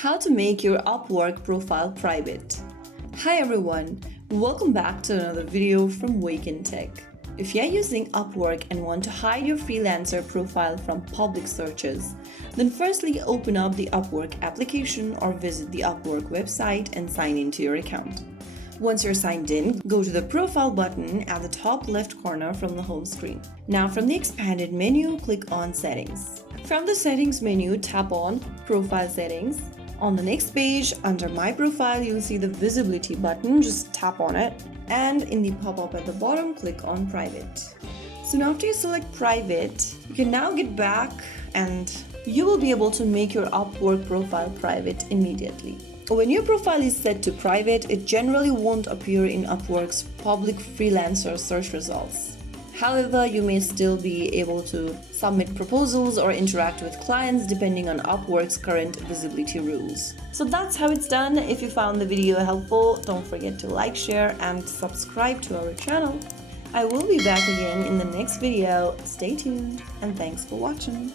How to make your Upwork profile private. Hi everyone, welcome back to another video from Wake&Tech. If you're using Upwork and want to hide your freelancer profile from public searches, then firstly open up the Upwork application or visit the Upwork website and sign into your account. Once you're signed in, go to the profile button at the top left corner from the home screen. Now from the expanded menu, click on Settings. From the Settings menu, tap on Profile Settings. On the next page, under My Profile, you'll see the Visibility button. Just tap on it. And in the pop-up at the bottom, click on Private. So now after you select Private, you can now get back and you will be able to make your Upwork profile private immediately. When your profile is set to private, it generally won't appear in Upwork's public freelancer search results. However, you may still be able to submit proposals or interact with clients depending on Upwork's current visibility rules. So that's how it's done. If you found the video helpful, don't forget to like, share, and subscribe to our channel. I will be back again in the next video. Stay tuned and thanks for watching.